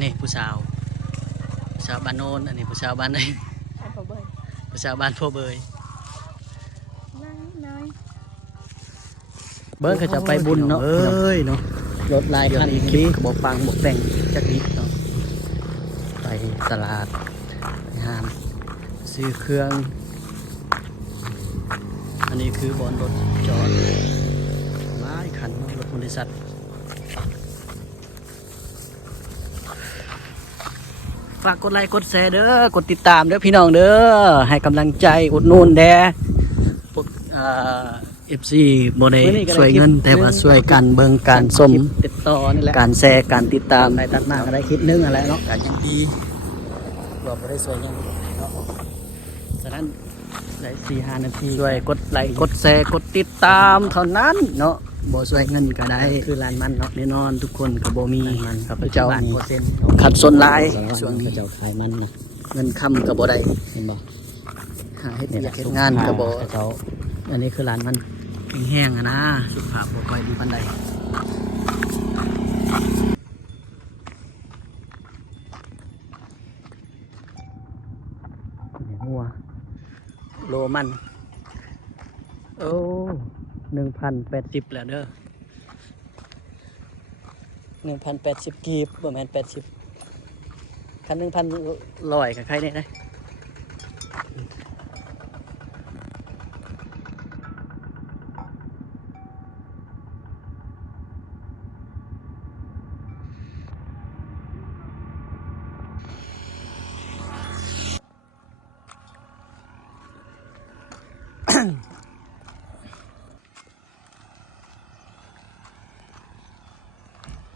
นี่ผู้สาวบ้านโน้นอันนี้ผู้สาวบ้านไหนผู้สาวบ้านโพเบยเบิ้งเขาจะไปบุญเนาะเอ้ยเนาะรถลายคันคลิปบอกปังบอกแต่งจักนิดเนาะไปตลาดไปห้างซื้อเครื่องอันนี้คือบอนรถจอดหลายคันรถบริษัทฝากกดไลค์กดแชร์เด้อกดติดตามเด้อพี่น้องเด้อให้กำลังใจอุดหนุนแด่พวกFC บ่ได้ช่วยเงินแต่ว่าช่วยกันเบิ่งการชมติดต่อนี่แหละการแชร์การติดตามในตัดมาก็ได้คิดนึงอะไรเนาะก็ยังดีว่าบ่ได้ช่วยยังเนาะฉะนั้นได้ 4-5 นาทีช่วยกดไลค์กดแชร์กดติดตามเท่านั้นเนาะบ่ช่วยเงินก็ได้คือร้านมันเนาะแน่นอนทุกคนก็บ่มีครับเจ้ามีขัดสนหลายช่วงนี้เจ้าขายมันนะเงินค้ำก็บ่ได้เห็นบ่หาเฮ็ดเวียกเฮ็ดงานก็บ่เจ้าอันนี้คือร้านมันแห้งๆนะสุขภาพบ่ค่อยดีปานใดหัวโลมันโอ้ 1,080แล้วเด้อ1,080กีบบ่แม่น80คัน 1,100กับใครเนี่ยนะ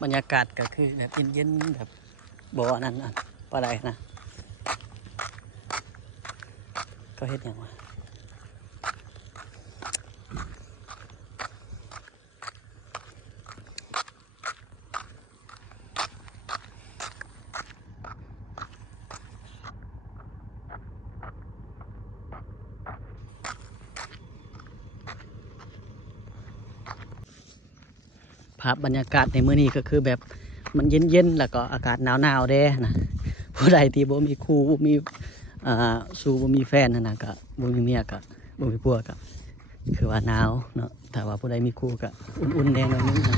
บรรยากาศก็คือแบบเย็นๆแบบบ่อนั่นอ่ะปลาไหลนะก็เฮ็ดอย่างว่าภาพบรรยากาศในมื้อนี้ก็คือแบบมันเย็นๆแล้วก็อากาศหนาวๆเด้นะผู้ใดที่บ่มีคู่บ่มีสู่บ่มีแฟนนั่นน่ะก็บ่มีเมียก็บ่มีผัวก็คือว่าหนาวเนาะถ้าว่าผู้ใดมีคู่ก็อุ่นๆแน่หน่อยนึงนะ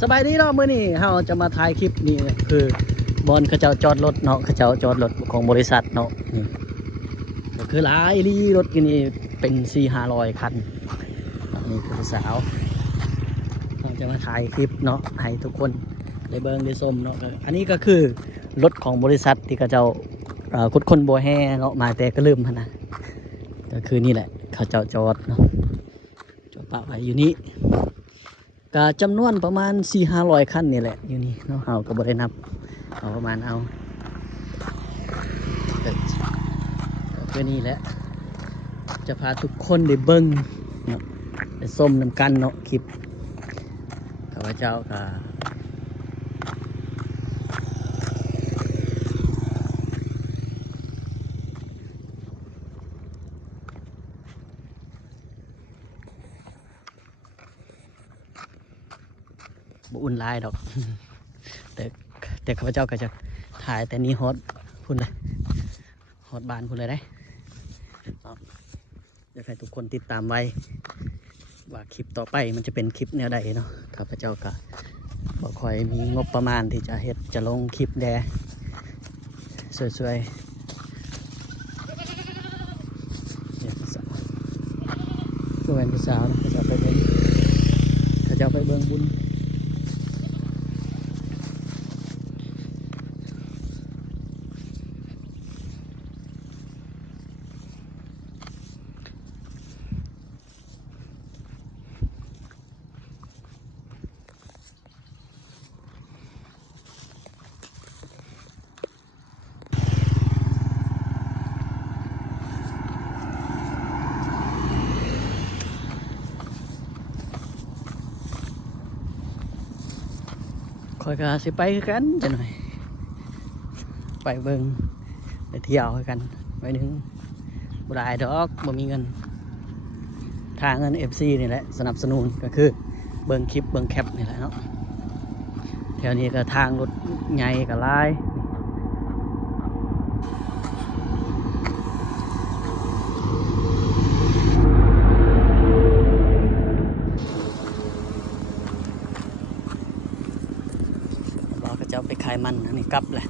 สบายดีเนาะมื้อนี้เฮาจะมาถ่ายคลิปนี่คือบอนเขาเจ้าจอดรถเนาะเขาเจ้าจอดรถของบริษัทเนาะนี่ก็คือหลายลีรถกันนี่เป็น 400-500 คันนี่คือสาวเราจะมาถ่ายคลิปเนาะให้ทุกคนได้เบิ่งได้ชมเนาะอันนี้ก็คือรถของบริษัทที่เขาเจ้าขุดคนบัวแห่เนาะมาแต่ก็ลืมนะก็คือนี่แหละเขาเจ้าจอดเนาะจอดปะไว้อยู่นี้ก็จำนวนประมาณ 400-500 คันนี่แหละอยู่นี่เนาะเอาก็บ่ได้นับเอาประมาณเอาก็นี่แหละจะพาทุกคนได้เบิ่งเนาะได้ชมนำกันเนาะคลิปข้าพเจ้าก็บ่อุ่นหลายดอก แต่ข้าพเจ้าก็จะถ่ายแต่นี้ฮอตพุ่นเลยฮอตบานพุ่นเลยได้อยากให้ทุกคนติดตามไว้ว่าคลิปต่อไปมันจะเป็นคลิปแนวใดเนาะข้าพเจ้าก็บ่ค่อยมีงบประมาณที่จะเฮ็ดจะลงคลิปแดสวยๆเนี่ยผู้สาวผู้เป็นผู้สาวเขาจะไปเบิ่งบุญคอยก็สิไปคือกันจะหน่อยไปเบิ่ง ไปเที่ยวกันไว้นึงบ่ได้ดอกบ่มีเงินทางเงิน FC นี่แหละสนับสนุนก็คือเบิ่งคลิปเบิ่งแคปนี่แหละเนาะแถวนี้ก็ทางรถใหญ่ก็หลายเราก็จะเอาไปขายมันอันนี้กลับแหละ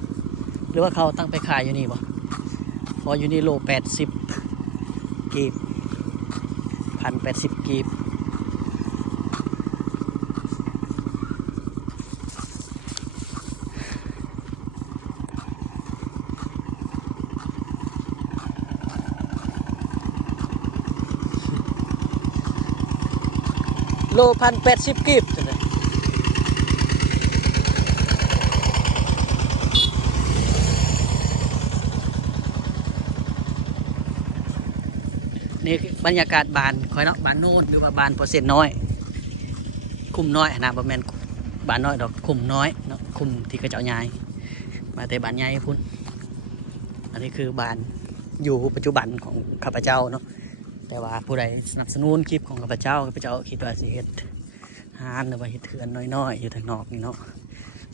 หรือว่าเขาตั้งไปขายอยู่นี่บ่พออยู่นี่โล80กีบ1,080กีบโล1,080กีบจังเลยนี่บรรยากาศบานคอยเนาะบานโน่นหรือว่าบานเปอร์เซ็นต์น้อยคุมน้อยนะประมาณบานน้อยดอกคุมน้อยเนาะคุมที่กระเจ้าใหญ่มาแต่บานใหญ่พุ่นอันนี้คือบานอยู่ปัจจุบันของข้าพเจ้าเนาะแต่ว่าผู้ใดสนับสนุนคลิปของข้าพเจ้าคิดว่าสิเฮ็ดห้านหรือว่าเฮ็ดเถื่อนน้อยๆอยู่ทางนอกนี่เนาะ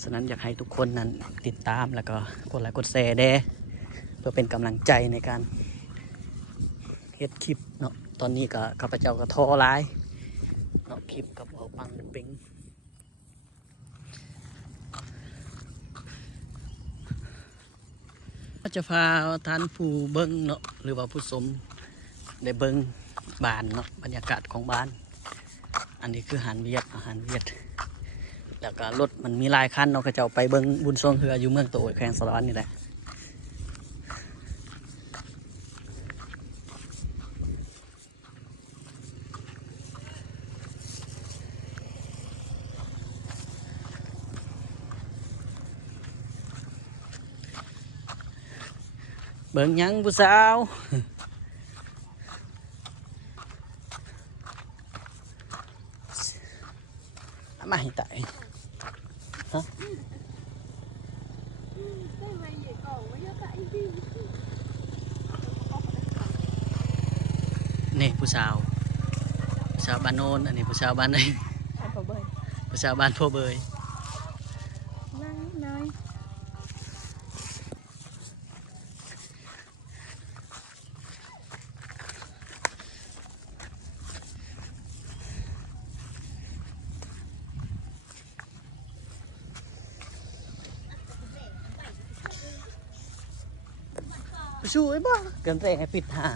ฉะนั้นอยากให้ทุกคนนั้นติดตามแล้วก็กดไลค์กดแชร์เด้เพื่อเป็นกำลังใจในการเฮ็ดคลิปเนาะตอนนี้ก็ข้าพเจ้าก็ท้อร้ายเนาะคลิปกับออกปังเป็นก็จะพาท่านผู้เบิ้งเนาะหรือว่าผู้ชมได้เบิ้งบ้านเนาะบรรยากาศของบ้านอันนี้คืออาหารเวียดแล้วก็รถมันมีหลายคันเนาะก็จะไปเบิ้งบุญทรงเฮืออยู่เมืองโตยแขวงสะร้อนนี่แหละเบิ่งยังผู้สาวมาให้ตายฮะนี่ผู้สาวบ้านโน้นอันนี้ผู้สาวบ้านไหนผู้สาวบ้านพ่อเบยสู้ไอ้บ้าเกินแรงให้ปิดทาง